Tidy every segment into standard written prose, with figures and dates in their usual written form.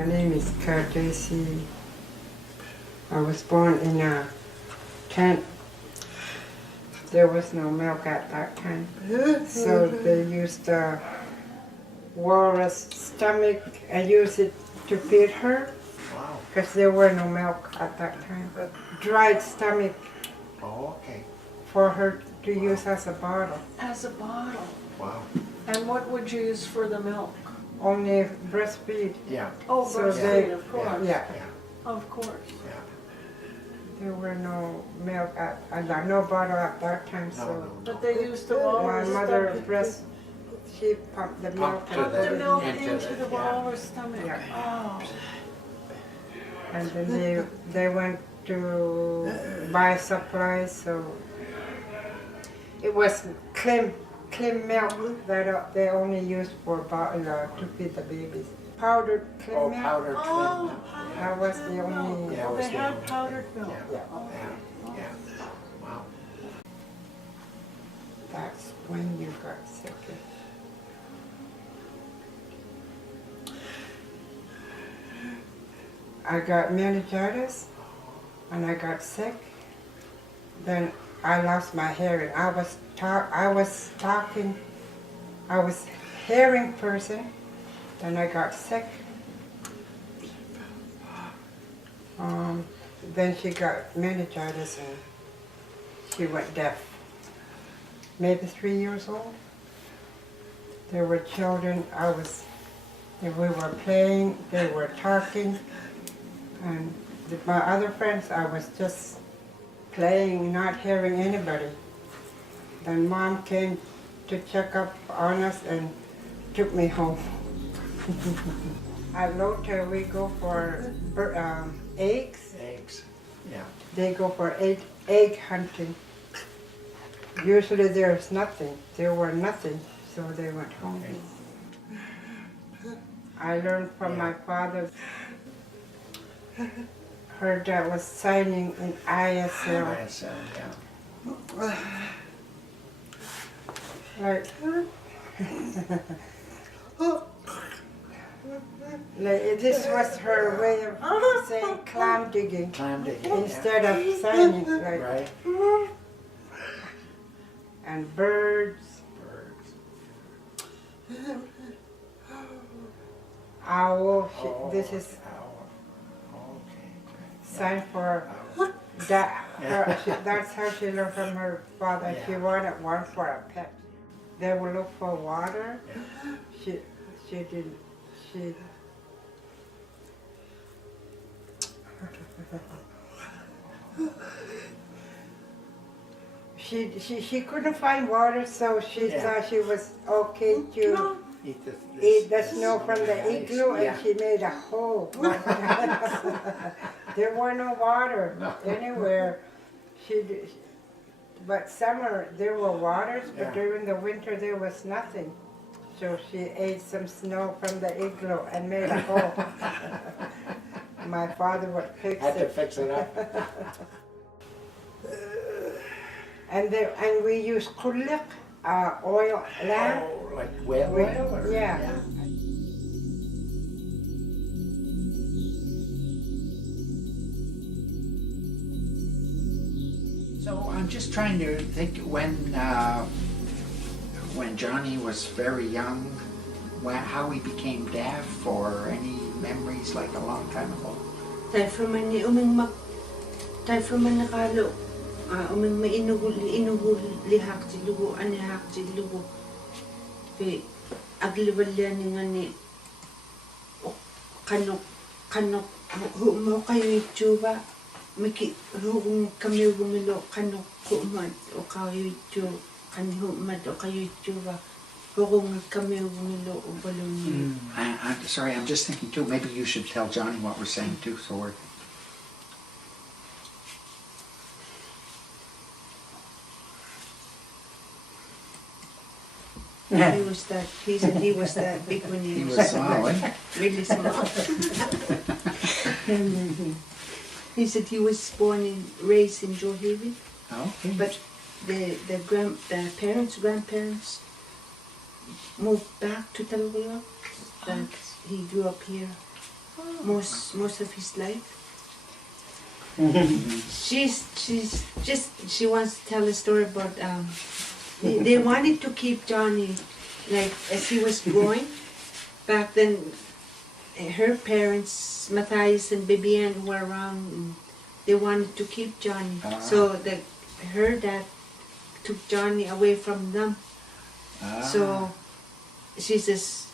My name is Daisy. I was born in a tent. There was no milk at that time. So they used the walrus stomach and used it to feed her. Wow. Because there were no milk at that time. Dried stomach Oh, okay. for her to use as a bottle. As a bottle. Wow. And what would you use for the milk? Only breastfeed. Yeah. Oh, So breastfeed, they- of course. Yeah. Yeah. Of course. Yeah. There were no milk no bottle at that time. No, So no. But they used the my walrus mother stomach. she pumped the milk Pumped to and Put put the it milk in. into the yeah. walrus stomach. Yeah. Oh. And then they went to buy supplies, so it was clean milk that they only used for to feed the babies. Powdered clean Oh, milk. powdered Oh, clean. powdered That was the milk. only. Yeah, it Oh, was they the had only- powdered milk. Yeah. Yeah. Oh. Yeah. Yeah. Wow. That's when you got sick. I got meningitis and I got sick. Then I lost my hearing. I was talking. I was hearing person. Then I got sick. Then she got meningitis and she went deaf. Maybe 3 years old. There were children. We were playing. They were talking. And with my other friends, I was just playing, not hearing anybody. Then Mom came to check up on us and took me home. At Lota, we go for eggs. Eggs. Yeah. They go for egg hunting. Usually there's nothing. There were nothing, so they went home. I learned from my father. Her dad was signing in ISL. ISL, yeah. Like, this was her way of saying clam digging Clam digging. instead of signing. Like, Right. and birds, Birds. owl. Oh, This is owl. Okay. sign for Owl. that. Yeah. That's how she learned from her father. She Yeah. wanted one for a pet. They would look for water. Yeah. She didn't. She couldn't find water, so she Yeah. thought she was okay to Eat the snow from the ice. igloo, Yeah. and she made a hole. There were no water No. anywhere. But summer there were waters, but Yeah. during the winter there was nothing. So she ate some snow from the igloo and made a hole. My father would fix Had to it. fix it up. And we use kulik, oil lamp. Oh, like whale oil? Or, Yeah. So I'm just trying to think when Johnny was very young, how he became deaf, or any memories like a long time ago. Dahil man ni nakalo, uming inuhul lihak ti lugo, anihak ti lugo. Pe agliwalya ni nga ni kanok mo kayo itsura, miki hukong kami gumilo kanok kumad o kayo itsura, kanihumad o kayo itsura. Hukong kami gumilo o balon niya. I'm sorry, I'm just thinking too, maybe you should tell Johnny what we're saying too, so we're... He said he was that big when He was small, eh? really small. He said he was born and raised in Johari, Oh, okay. but the grandparents moved back to Tallulah, but he grew up here. most of his life. She wants to tell a story about they wanted to keep Johnny, like as he was growing. Back then, her parents, Matthias and Bibian, were around. And they wanted to keep Johnny, so her dad took Johnny away from them. So she says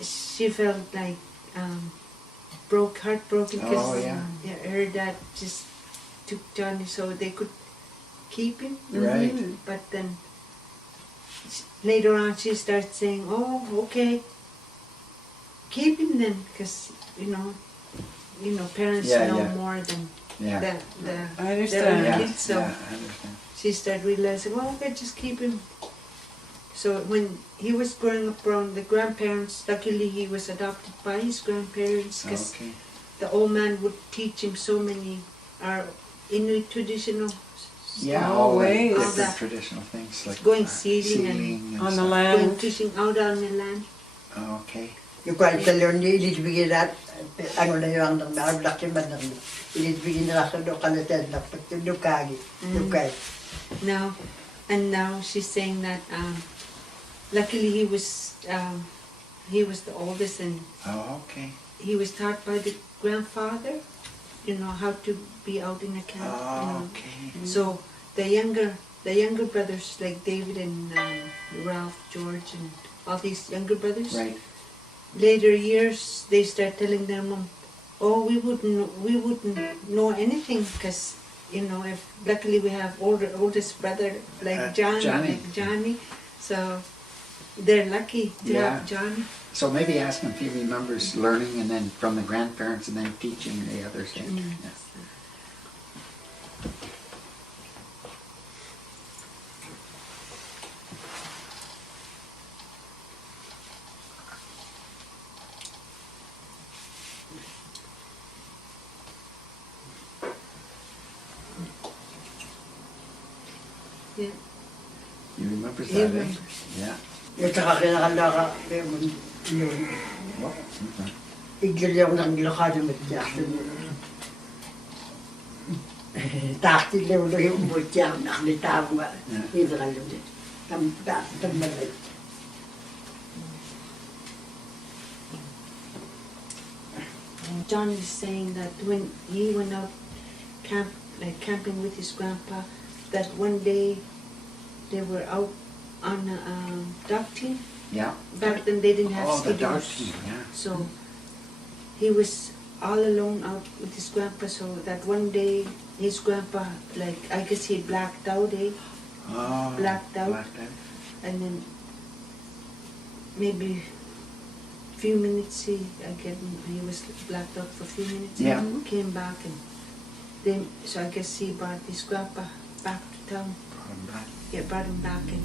she felt like heartbroken because her dad just took Johnny so they could keep him. Right. But then later on she starts saying, "Oh, okay, keep him then," because you know, parents know more than the I understand. their kids. So I understand. she started realizing, "Well, okay, just keep him." So when he was growing up around the grandparents, luckily he was adopted by his grandparents because Okay. the old man would teach him so many Inuit traditional Oh, ways. different that. traditional things like Going sealing and On the stuff. going land. fishing out on the land. Okay. Yung kwento yun, ilibigin na, ano na yung laki man ng ilibigin na sa do kanatel na patulukagi, lukay. Now she's saying that luckily he was the oldest and Okay. he was taught by the grandfather, how to be out in the camp. Okay. So the younger brothers like David and Ralph, George, and all these younger brothers. Right. Later years, they start telling their mom, "Oh, we wouldn't know anything because if luckily we have oldest brother like Johnny, so they're lucky to have Johnny." So maybe ask him if he remembers learning and then from the grandparents and then teaching the others. Yeah. Yeah. He remembers He that, eh? remembers. Yeah. Yung saka kinakanda ka, yun, Well, okay. igil yung nang lokado mo tiyak. Takti lew lo yung mo tiyak, nakalita mo nga, hindi ka lumit. Tambalay. John is saying that when he went out camping with his grandpa, that one day they were out on a duck team. Yeah. Back then they didn't have Oh, the dog skidoos. team, yeah. So he was all alone out with his grandpa. So that one day his grandpa, I guess he blacked out, Oh, Blacked out. and then maybe few minutes he was blacked out for a few minutes. Yeah. And came back and then so I guess he brought his grandpa back to town. Brought him back. Yeah, brought him back and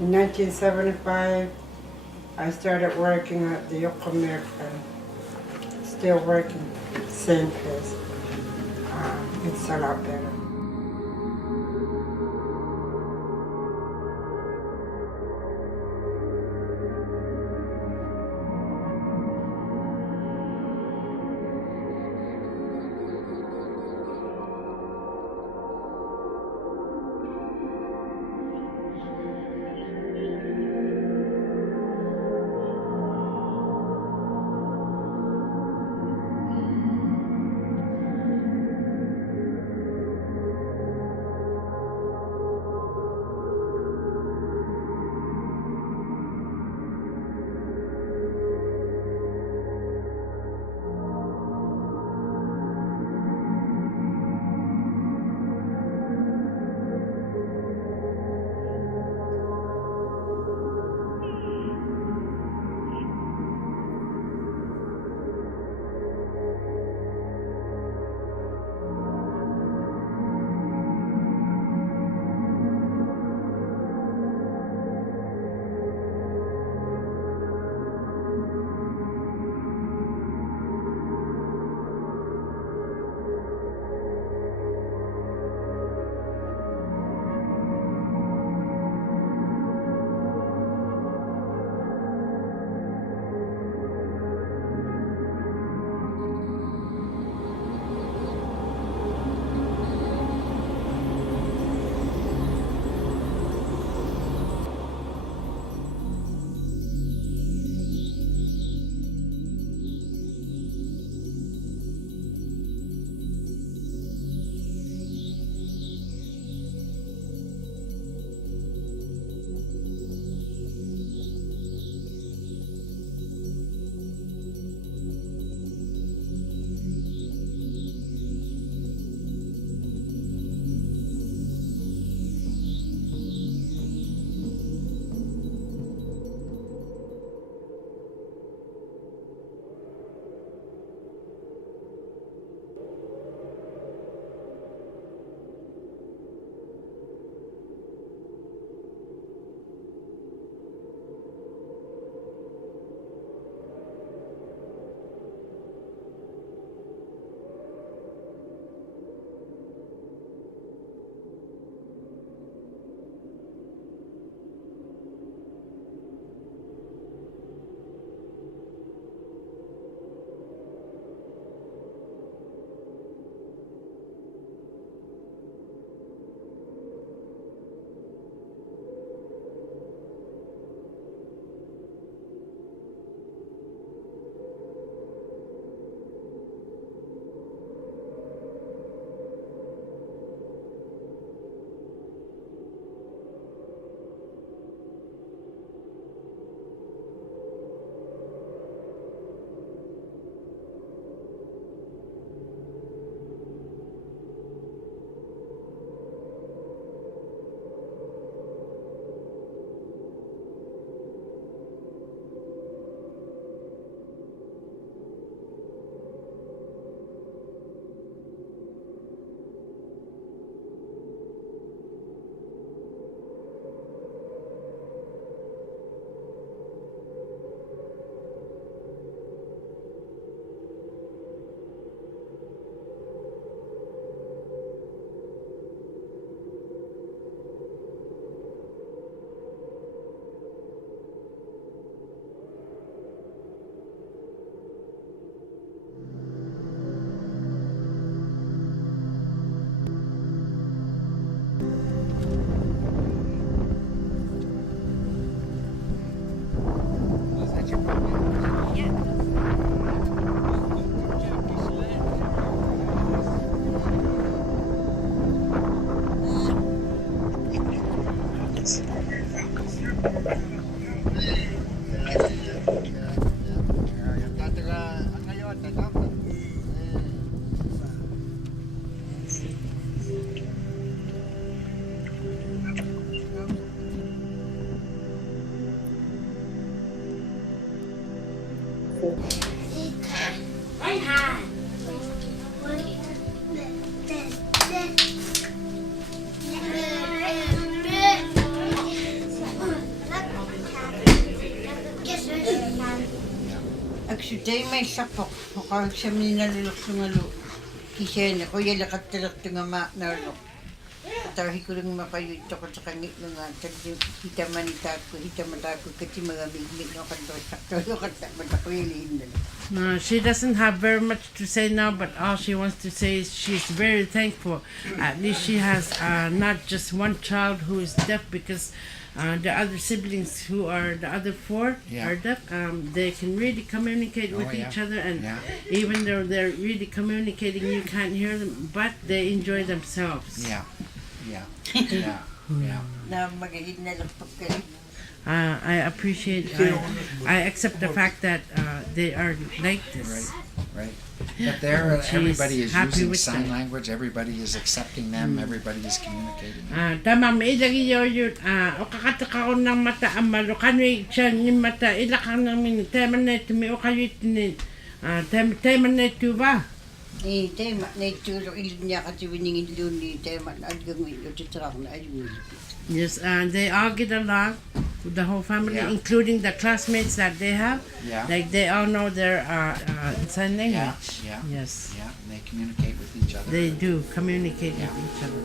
In 1975, I started working at the Yokomek and still working same place in Salapera. Today may sapok. Ako siya minalulok sungalu. Kisena ko yala katalak tungama narlo. Tarahi ko rin makayo ito ko sa kangit nga. Hita manita ko, hita mata ko kasi mga migmig no kanto. Sakto yung kanta mata ko yalihin na. No, she doesn't have very much to say now, but all she wants to say is she's very thankful. At least she has not just one child who is deaf, because the other siblings who are the other four Yeah. are deaf. They can really communicate with yeah. each other, and Yeah. even though they're really communicating, you can't hear them, but they enjoy themselves. Yeah. Yeah. Yeah. Yeah. Na magahin na lang pagkalit. I appreciate, I accept the fact that they are like this. Right. But there, She's everybody is happy using with sign them. language. Everybody is accepting them. Everybody is communicating. Tama, may ilagi yun, o kakataka ko ng mata amalo, kano'y siya yung mata, ilakang namin, teman na ito, may o kayo itinin, teman na ito ba? Tema na itulo ilun niya kasi winingin doon ni tema na agang ilo titrak na ayun. Yes, they all get along with the whole family, Yeah. including the classmates that they have. Yeah. Like they all know their sign Yeah. language. Yeah. Yes, Yeah. They communicate with each other. they do communicate Yeah. with each other.